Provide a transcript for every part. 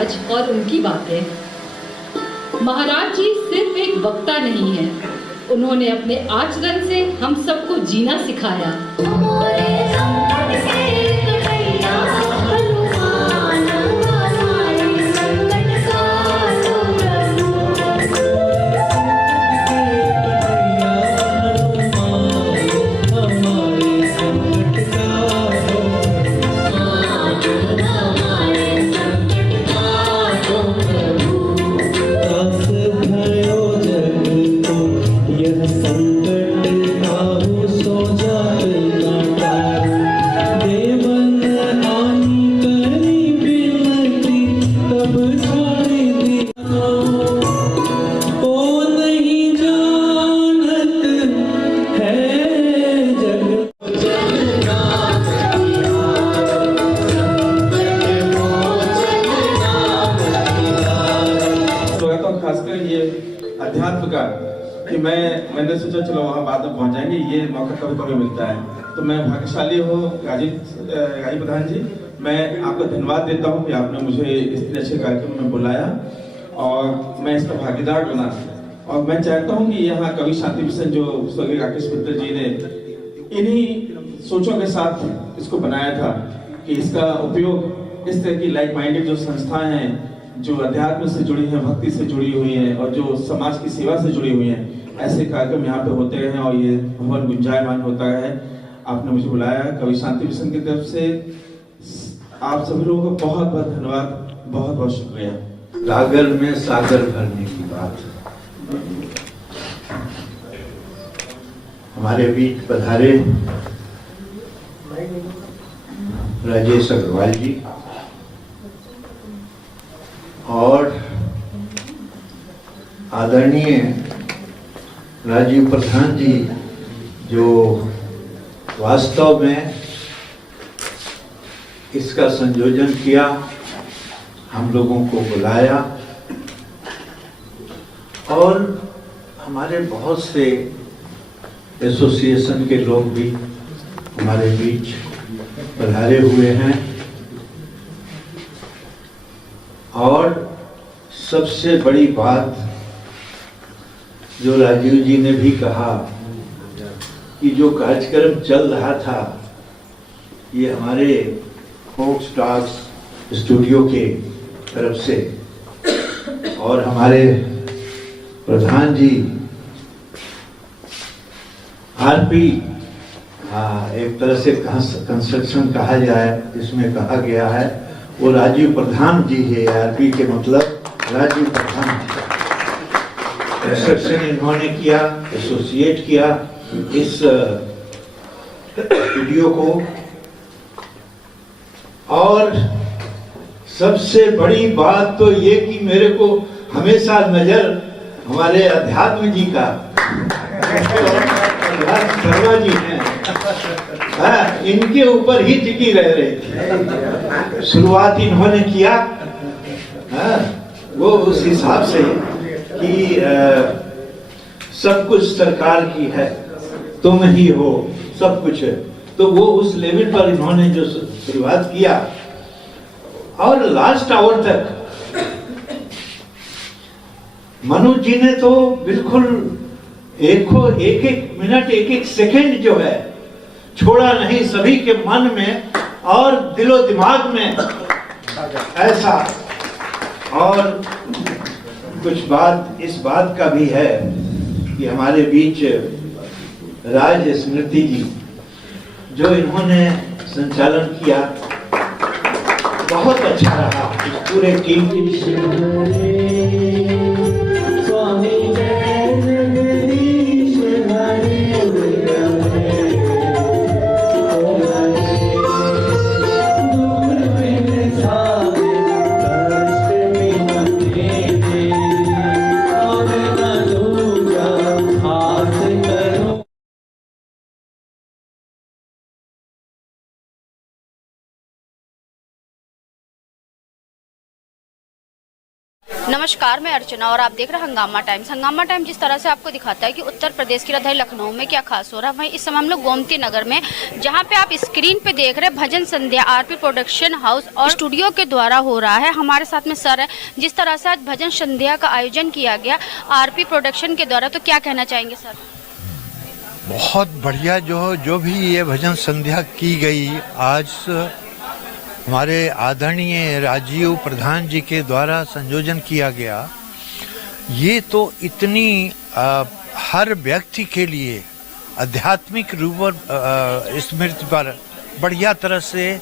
महाराज और उनकी बातें। महाराज जी सिर्फ एक वक्ता नहीं है, उन्होंने अपने आचरण से हम सबको जीना सिखाया। अध्यात्म का कि मैंने सोचा चलो वहाँ बाद में पहुँच जाएंगे, ये मौका कभी कभी मिलता है। तो मैं भाग्यशाली हूँ गाजी प्रधान जी, मैं आपका धन्यवाद देता हूँ कि आपने मुझे इतने अच्छे कार्यक्रम में बुलाया और मैं इसका भागीदार बना। और मैं चाहता हूँ कि यहाँ कवि शांति मिशन जो स्वर्गीय राकेश मित्तल जी ने इन्हीं सोचों के साथ इसको बनाया था कि इसका उपयोग इस तरह की लाइक माइंडेड जो संस्थाएं हैं, जो अध्यात्म से जुड़ी हैं, भक्ति से जुड़ी हुई हैं और जो समाज की सेवा से जुड़ी हुई हैं, ऐसे कार्यक्रम यहाँ पे होते हैं और ये भवन गुंजायमान होता है। आपने मुझे बुलाया कवि शांति मिशन की तरफ से, आप सभी लोगों को बहुत बहुत धन्यवाद, बहुत बहुत शुक्रिया। गागर में सागर भरने की बात, हमारे बीच पधारे राजेश अग्रवाल जी और आदरणीय राजीव प्रधान जी, जो वास्तव में इसका संयोजन किया, हम लोगों को बुलाया और हमारे बहुत से एसोसिएशन के लोग भी हमारे बीच पधारे हुए हैं। और सबसे बड़ी बात जो राजीव जी ने भी कहा कि जो कार्यक्रम चल रहा था ये हमारे फोक स्टार्स स्टूडियो के तरफ से और हमारे प्रधान जी आरपी, एक तरह से कंस्ट्रक्शन कहा जाए, इसमें कहा गया है वो राजीव प्रधान जी है। आरपी के मतलब राजीव प्रधान जी। कंस्ट्रक्शन इन्होंने किया, एसोसिएट किया इस स्टूडियो को। और सबसे बड़ी बात तो ये कि मेरे को हमेशा नजर हमारे अध्यात्म जी का, शर्मा जी हैं, इनके ऊपर ही टिकी रह रही थी। शुरुआत इन्होंने किया वो उस हिसाब से कि सब कुछ सरकार की है, तुम ही हो सब कुछ है, तो वो उस लेवल पर इन्होंने जो शुरुआत किया और लास्ट आवर तक मनोज जी ने तो बिल्कुल एक एक मिनट एक एक सेकंड जो है छोड़ा नहीं, सभी के मन में और दिलो दिमाग में ऐसा। और कुछ बात इस बात का भी है कि हमारे बीच राज स्मृति जी जो इन्होंने संचालन किया, बहुत अच्छा रहा पूरे टीम की। नमस्कार, मैं अर्चना और आप देख रहे हैं हंगामा टाइम्स। हंगामा टाइम्स जिस तरह से आपको दिखाता है कि उत्तर प्रदेश की राजधानी लखनऊ में क्या खास हो रहा है, वहीं इस समय हम लोग गोमती नगर में, जहां पे आप स्क्रीन पे देख रहे हैं भजन संध्या आरपी प्रोडक्शन हाउस और स्टूडियो के द्वारा हो रहा है। हमारे साथ में सर है। जिस तरह से आज भजन संध्या का आयोजन किया गया आरपी प्रोडक्शन के द्वारा, तो क्या कहना चाहेंगे सर? बहुत बढ़िया। जो भी ये भजन संध्या की गई आज हमारे आदरणीय राजीव प्रधान जी के द्वारा संयोजन किया गया, ये तो इतनी हर व्यक्ति के लिए आध्यात्मिक रूप और स्मृति पर बढ़िया तरह से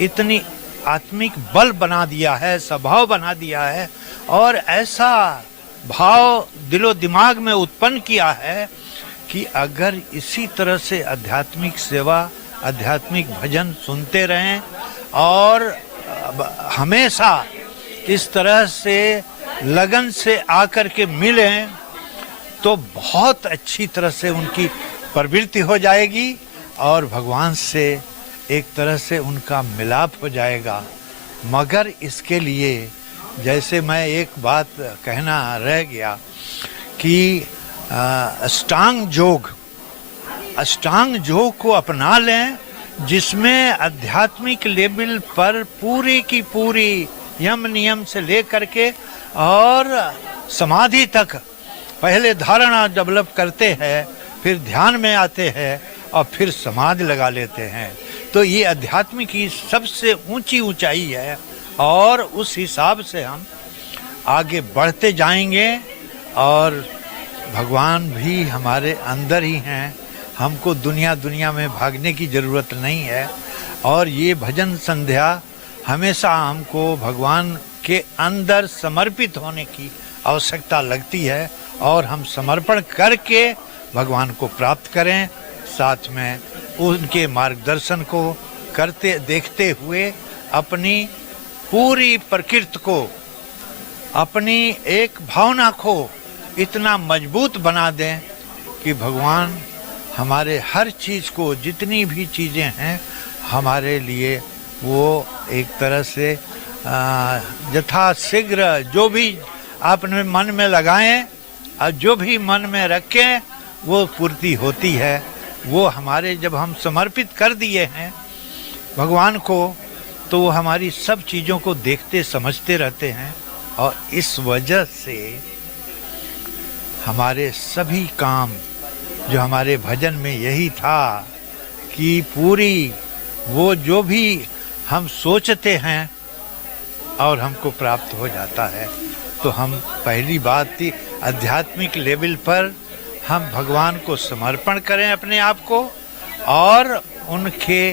इतनी आत्मिक बल बना दिया है, स्वभाव बना दिया है और ऐसा भाव दिलो दिमाग में उत्पन्न किया है कि अगर इसी तरह से आध्यात्मिक सेवा, आध्यात्मिक भजन सुनते रहें और हमेशा इस तरह से लगन से आकर के मिलें तो बहुत अच्छी तरह से उनकी प्रवृत्ति हो जाएगी और भगवान से एक तरह से उनका मिलाप हो जाएगा। मगर इसके लिए जैसे मैं एक बात कहना रह गया कि अष्टांग योग को अपना लें, जिसमें आध्यात्मिक लेवल पर पूरी की पूरी यम नियम से लेकर के और समाधि तक पहले धारणा डेवलप करते हैं, फिर ध्यान में आते हैं और फिर समाधि लगा लेते हैं। तो ये आध्यात्मिक की सबसे ऊंची ऊंचाई है और उस हिसाब से हम आगे बढ़ते जाएंगे और भगवान भी हमारे अंदर ही हैं। हमको दुनिया में भागने की ज़रूरत नहीं है और ये भजन संध्या हमेशा हमको भगवान के अंदर समर्पित होने की आवश्यकता लगती है और हम समर्पण करके भगवान को प्राप्त करें, साथ में उनके मार्गदर्शन को करते देखते हुए अपनी पूरी प्रकृति को, अपनी एक भावना को इतना मजबूत बना दें कि भगवान हमारे हर चीज़ को, जितनी भी चीज़ें हैं हमारे लिए, वो एक तरह से यथाशीघ्र जो भी आपने मन में लगाएं और जो भी मन में रखें वो पूर्ति होती है। वो हमारे जब हम समर्पित कर दिए हैं भगवान को तो वो हमारी सब चीज़ों को देखते समझते रहते हैं और इस वजह से हमारे सभी काम जो हमारे भजन में यही था कि पूरी वो जो भी हम सोचते हैं और हमको प्राप्त हो जाता है। तो हम पहली बात थी आध्यात्मिक लेवल पर हम भगवान को समर्पण करें अपने आप को और उनके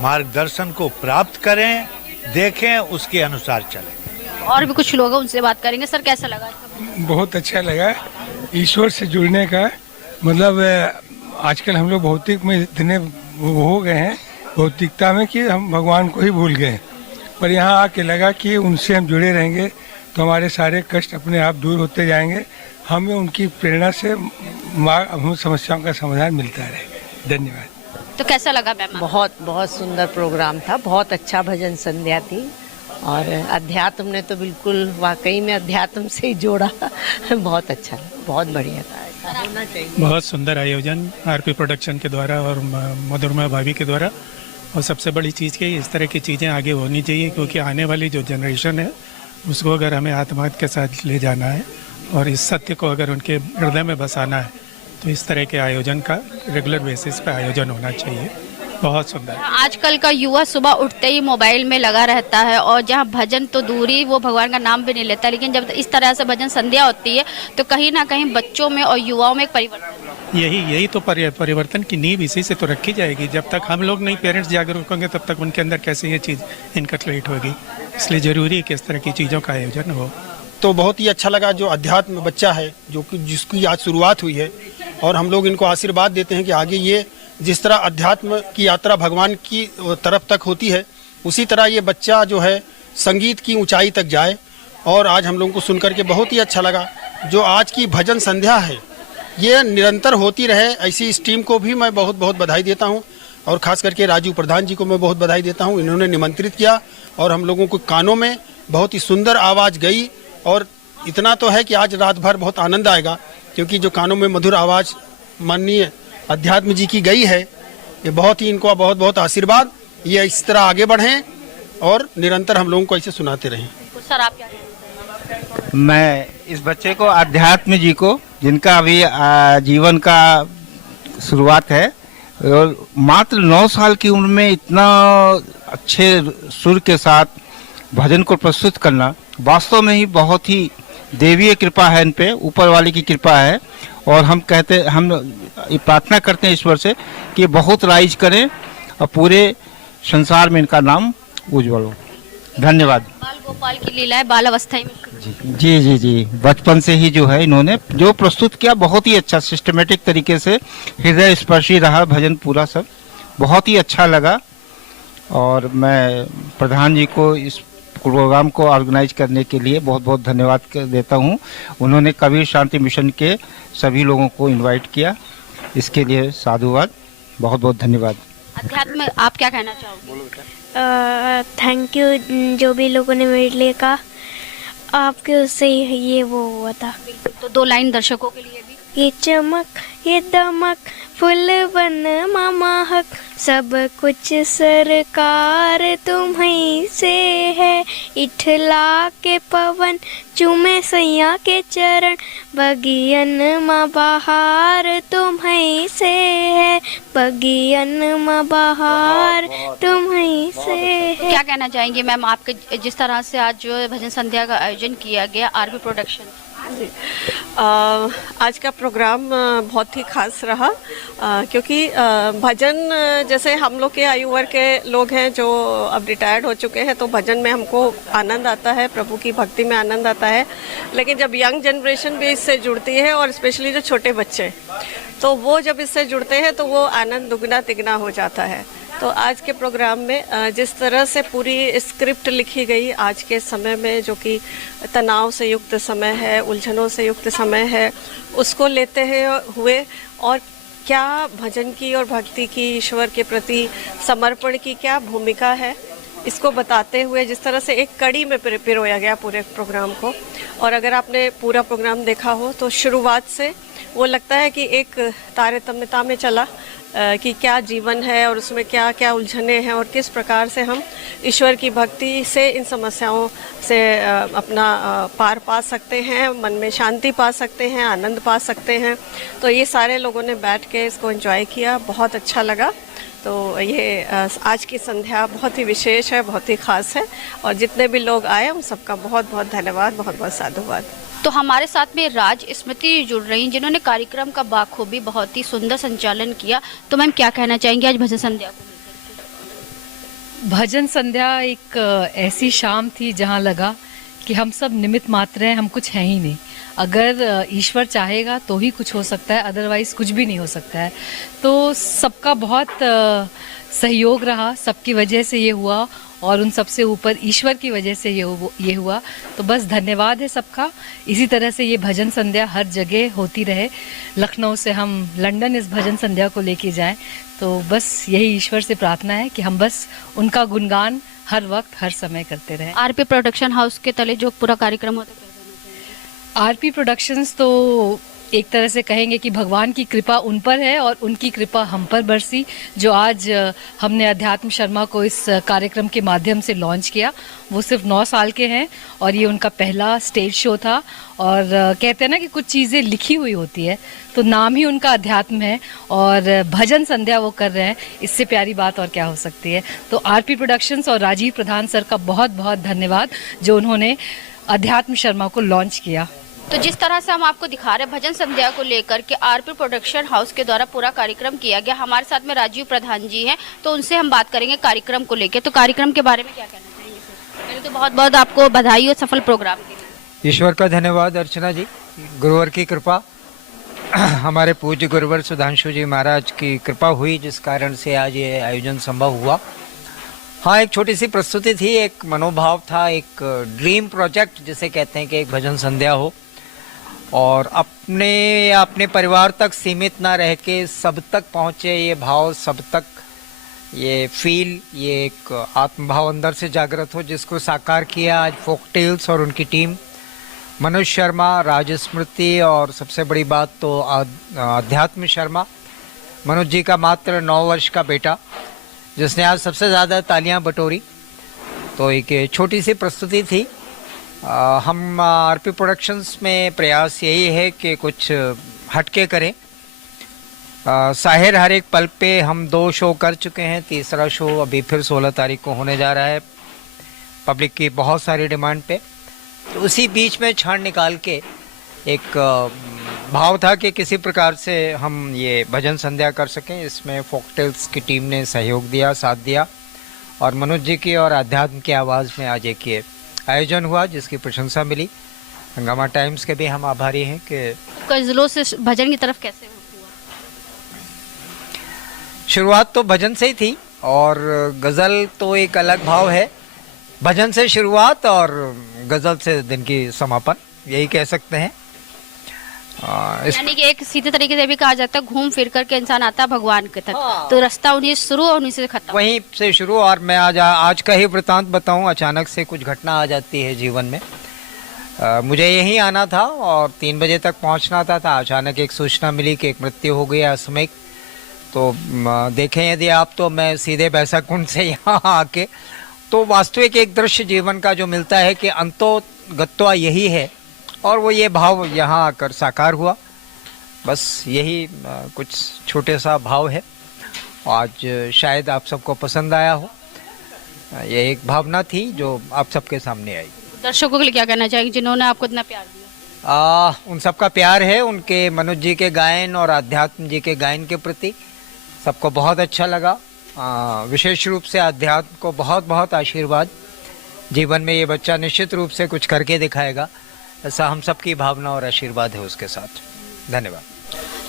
मार्गदर्शन को प्राप्त करें, देखें, उसके अनुसार चलें। और भी कुछ लोग हैं, उनसे बात करेंगे। सर कैसा लगा? बहुत अच्छा लगा। ईश्वर से जुड़ने का मतलब आजकल हम लोग भौतिक में इतने हो गए हैं, भौतिकता में, कि हम भगवान को ही भूल गए। पर यहाँ आके लगा कि उनसे हम जुड़े रहेंगे तो हमारे सारे कष्ट अपने आप दूर होते जाएंगे। हमें उनकी प्रेरणा से हम समस्याओं का समाधान मिलता रहेगा। धन्यवाद। तो कैसा लगा मैम? बहुत सुंदर प्रोग्राम था, बहुत अच्छा भजन संध्या थी और अध्यात्म ने तो बिल्कुल वाकई में अध्यात्म से ही जोड़ा। बहुत अच्छा, बहुत बढ़िया था, होना चाहिए। बहुत सुंदर आयोजन आरपी प्रोडक्शन के द्वारा और मधुरमा भाभी के द्वारा। और सबसे बड़ी चीज़ कि इस तरह की चीज़ें आगे होनी चाहिए, क्योंकि आने वाली जो जनरेशन है उसको अगर हमें आत्मार्थ के साथ ले जाना है और इस सत्य को अगर उनके हृदय में बसाना है तो इस तरह के आयोजन का रेगुलर बेसिस पे आयोजन होना चाहिए। बहुत सुंदर। आजकल का युवा सुबह उठते ही मोबाइल में लगा रहता है और जहाँ भजन तो दूरी, वो भगवान का नाम भी नहीं लेता। लेकिन जब इस तरह से भजन संध्या होती है तो कहीं ना कहीं बच्चों में और युवाओं में एक परिवर्तन, यही तो परिवर्तन की नींव इसी से तो रखी जाएगी। जब तक हम लोग नहीं, पेरेंट्स जागरूक होंगे, तब तक उनके अंदर कैसे ये चीज़ इनकलकेट होगी। इसलिए ज़रूरी है कि इस तरह की चीज़ों का आयोजन हो। तो बहुत ही अच्छा लगा। जो अध्यात्म बच्चा है, जो कि जिसकी आज शुरुआत हुई है, और हम लोग इनको आशीर्वाद देते हैं कि आगे ये जिस तरह अध्यात्म की यात्रा भगवान की तरफ तक होती है, उसी तरह ये बच्चा जो है संगीत की ऊंचाई तक जाए। और आज हम लोगों को सुनकर के बहुत ही अच्छा लगा। जो आज की भजन संध्या है ये निरंतर होती रहे, ऐसी इस टीम को भी मैं बहुत बहुत बधाई देता हूं और ख़ास करके राजीव प्रधान जी को मैं बहुत बधाई देता हूं। इन्होंने निमंत्रित किया और हम लोगों को कानों में बहुत ही सुंदर आवाज़ गई। और इतना तो है कि आज रात भर बहुत आनंद आएगा, क्योंकि जो कानों में मधुर आवाज़ माननीय अध्यात्म जी की गई है, ये बहुत ही इनको बहुत बहुत आशीर्वाद। ये इस तरह आगे बढ़ें और निरंतर हम लोगों को ऐसे सुनाते रहें। सर आप क्या? मैं इस बच्चे को अध्यात्म जी को, जिनका अभी जीवन का शुरुआत है, और मात्र 9 साल की उम्र में इतना अच्छे सुर के साथ भजन को प्रस्तुत करना वास्तव में ही बहुत ही देवीय कृपा है, इन पे ऊपर वाले की कृपा है। और हम प्रार्थना करते हैं ईश्वर से कि बहुत राइज करें और पूरे संसार में इनका नाम उज्जवल हो। धन्यवाद। बाल गोपाल की लीला है, बाल अवस्था में। जी जी जी, बचपन से ही जो है इन्होंने जो प्रस्तुत किया बहुत ही अच्छा सिस्टमेटिक तरीके से, हृदय स्पर्शी रहा भजन पूरा, सब बहुत ही अच्छा लगा। और मैं प्रधान जी को इस प्रोग्राम को ऑर्गेनाइज करने के लिए बहुत बहुत धन्यवाद देता हूं। उन्होंने कबीर शांति मिशन के सभी लोगों को इनवाइट किया, इसके लिए साधुवाद, बहुत बहुत धन्यवाद। अध्यात्म आप क्या कहना चाहोगे? थैंक यू, जो भी लोगों ने मेरे लिए कहा, आपके उससे ये वो हुआ था। तो 2 लाइन दर्शकों के लिए भी। ये चमक ये दमक फुल बन महक, सब कुछ सरकार तुम्हीं से है। इठला के पवन चूमे सैया के चरण, बगियन माँ बहार तुम्हीं से है। बगियन माँ बहार तुम्हीं से है। क्या कहना चाहेंगे मैम, आपके जिस तरह से आज जो भजन संध्या का आयोजन किया गया आरपी प्रोडक्शन? आज का प्रोग्राम बहुत ही खास रहा, क्योंकि भजन जैसे हम लोग के आयु वर्ग के लोग हैं जो अब रिटायर्ड हो चुके हैं, तो भजन में हमको आनंद आता है, प्रभु की भक्ति में आनंद आता है। लेकिन जब यंग जनरेशन भी इससे जुड़ती है, और स्पेशली जो छोटे बच्चे, तो वो जब इससे जुड़ते हैं तो वो आनंद दुगना तिगना हो जाता है। तो आज के प्रोग्राम में जिस तरह से पूरी स्क्रिप्ट लिखी गई आज के समय में, जो कि तनाव से युक्त समय है, उलझनों से युक्त समय है, उसको लेते हुए और क्या भजन की और भक्ति की, ईश्वर के प्रति समर्पण की क्या भूमिका है, इसको बताते हुए जिस तरह से एक कड़ी में पिरोया गया पूरे प्रोग्राम को। और अगर आपने पूरा प्रोग्राम देखा हो तो शुरुआत से वो लगता है कि एक तारतम्यता में चला कि क्या जीवन है और उसमें क्या क्या उलझने हैं, और किस प्रकार से हम ईश्वर की भक्ति से इन समस्याओं से अपना पार पा सकते हैं, मन में शांति पा सकते हैं, आनंद पा सकते हैं। तो ये सारे लोगों ने बैठ के इसको एंजॉय किया, बहुत अच्छा लगा। तो ये आज की संध्या बहुत ही विशेष है, बहुत ही खास है, और जितने भी लोग आए उन सबका बहुत बहुत धन्यवाद, बहुत बहुत साधुवाद। तो हमारे साथ में राज स्मृति जुड़ रही हैं, जिन्होंने कार्यक्रम का बाखूबी बहुत ही सुंदर संचालन किया। तो मैम क्या कहना चाहेंगे आज भजन संध्या को? भजन संध्या एक ऐसी शाम थी जहां लगा कि हम सब निमित्त मात्र हैं, हम कुछ हैं ही नहीं। अगर ईश्वर चाहेगा तो ही कुछ हो सकता है, अदरवाइज कुछ भी नहीं हो सकता है। तो सबका बहुत सहयोग रहा, सबकी वजह से ये हुआ, और उन सबसे ऊपर ईश्वर की वजह से ये हुआ। तो बस धन्यवाद है सबका। इसी तरह से ये भजन संध्या हर जगह होती रहे। लखनऊ से हम लंदन इस भजन संध्या को लेके जाएं, तो बस यही ईश्वर से प्रार्थना है कि हम बस उनका गुणगान हर वक्त हर समय करते रहें। आरपी प्रोडक्शन हाउस के तले जो पूरा कार्यक्रम होता है, आरपी प्रोडक्शंस तो एक तरह से कहेंगे कि भगवान की कृपा उन पर है और उनकी कृपा हम पर बरसी, जो आज हमने अध्यात्म शर्मा को इस कार्यक्रम के माध्यम से लॉन्च किया। वो सिर्फ 9 साल के हैं और ये उनका पहला स्टेज शो था। और कहते हैं ना कि कुछ चीज़ें लिखी हुई होती है, तो नाम ही उनका अध्यात्म है और भजन संध्या वो कर रहे हैं, इससे प्यारी बात और क्या हो सकती है। तो आरपी प्रोडक्शंस और राजीव प्रधान सर का बहुत बहुत धन्यवाद, जो उन्होंने अध्यात्म शर्मा को लॉन्च किया। तो जिस तरह से हम आपको दिखा रहे हैं भजन संध्या को लेकर के आरपी प्रोडक्शन हाउस के द्वारा पूरा कार्यक्रम किया गया। हमारे साथ में राजीव प्रधान जी हैं, तो उनसे हम बात करेंगे कार्यक्रम को लेकर। तो कार्यक्रम के बारे में क्या कहना चाहेंगे सर? पहले तो बहुत बहुत आपको बधाई हो सफल प्रोग्राम के लिए। ईश्वर का धन्यवाद अर्चना जी, गुरुवर की कृपा, हमारे पूज्य गुरुवर सुधांशु जी महाराज की कृपा हुई, जिस कारण से आज ये आयोजन संभव हुआ। हाँ, एक छोटी सी प्रस्तुति थी, एक मनोभाव था, एक ड्रीम प्रोजेक्ट जिसे कहते हैं कि एक भजन संध्या हो और अपने परिवार तक सीमित ना रह के सब तक पहुँचे, ये भाव सब तक ये फील, ये एक आत्मभाव अंदर से जागृत हो, जिसको साकार किया आज फोक टेल्स और उनकी टीम, मनोज शर्मा, राजस्मृति और सबसे बड़ी बात तो अध्यात्म शर्मा, मनोज जी का मात्र 9 वर्ष का बेटा, जिसने आज सबसे ज़्यादा तालियां बटोरी। तो एक छोटी सी प्रस्तुति थी। हम आरपी प्रोडक्शंस में प्रयास यही है कि कुछ हटके करें। साहिर हर एक पल पे हम 2 शो कर चुके हैं, तीसरा शो अभी फिर 16 तारीख को होने जा रहा है, पब्लिक की बहुत सारी डिमांड पे। तो उसी बीच में क्षण निकाल के एक भाव था कि किसी प्रकार से हम ये भजन संध्या कर सकें। इसमें फोकटेल्स की टीम ने सहयोग दिया, साथ दिया, और मनोज जी की और अध्यात्म की आवाज़ में आज एक ये आयोजन हुआ जिसकी प्रशंसा मिली। हंगामा टाइम्स के भी हम आभारी हैं कि गजलों से भजन की तरफ कैसे हुआ? शुरुआत तो भजन से ही थी, और गज़ल तो एक अलग भाव है। भजन से शुरुआत और गज़ल से दिन की समापन, यही कह सकते हैं। यानी कि एक सीधे तरीके से भी कहा जाता है, घूम फिर कर के इंसान आता है भगवान के तक। तो रास्ता उन्हीं से शुरू और उन्हीं से खत्म, वहीं से शुरू। और मैं आज का ही वृतांत बताऊं, अचानक से कुछ घटना आ जाती है जीवन में। मुझे यहीं आना था और 3 बजे तक पहुंचना था अचानक एक सूचना मिली कि एक मृत्यु हो गई असामयिक। तो देखें यदि आप, तो मैं सीधे बैसाकुंड से यहाँ आके, तो वास्तविक एक दृश्य जीवन का जो मिलता है कि अंतोगत्वा यही है, और वो ये भाव यहाँ आकर साकार हुआ। बस यही कुछ छोटे सा भाव है, आज शायद आप सबको पसंद आया हो। ये एक भावना थी जो आप सबके सामने आई। दर्शकों के लिए क्या कहना चाहेंगे जिन्होंने आपको इतना प्यार दिया? उन सबका प्यार है, उनके मनोज जी के गायन और अध्यात्म जी के गायन के प्रति सबको बहुत अच्छा लगा। विशेष रूप से अध्यात्म को बहुत बहुत आशीर्वाद। जीवन में ये बच्चा निश्चित रूप से कुछ करके दिखाएगा, ऐसा हम सबकी भावना और आशीर्वाद है उसके साथ। धन्यवाद।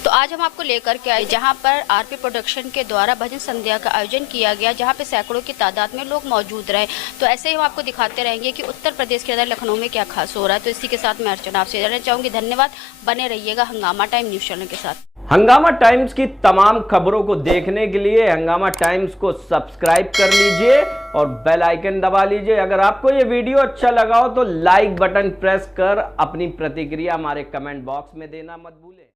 तो आज हम आपको लेकर के आए जहां पर आरपी प्रोडक्शन के द्वारा भजन संध्या का आयोजन किया गया, जहां पे सैकड़ों की तादाद में लोग मौजूद रहे। तो ऐसे ही हम आपको दिखाते रहेंगे कि उत्तर प्रदेश के अंदर लखनऊ में क्या खास हो रहा है। तो इसी के साथ मैं अर्चना आपसे जाना चाहूँगी। धन्यवाद, बने रहिएगा हंगामा टाइम न्यूज़ चैनल के साथ। हंगामा टाइम्स की तमाम खबरों को देखने के लिए हंगामा टाइम्स को सब्सक्राइब कर लीजिए और बेल आइकन दबा लीजिए। अगर आपको ये वीडियो अच्छा लगा हो तो लाइक बटन प्रेस कर अपनी प्रतिक्रिया हमारे कमेंट बॉक्स में देना मत भूलें।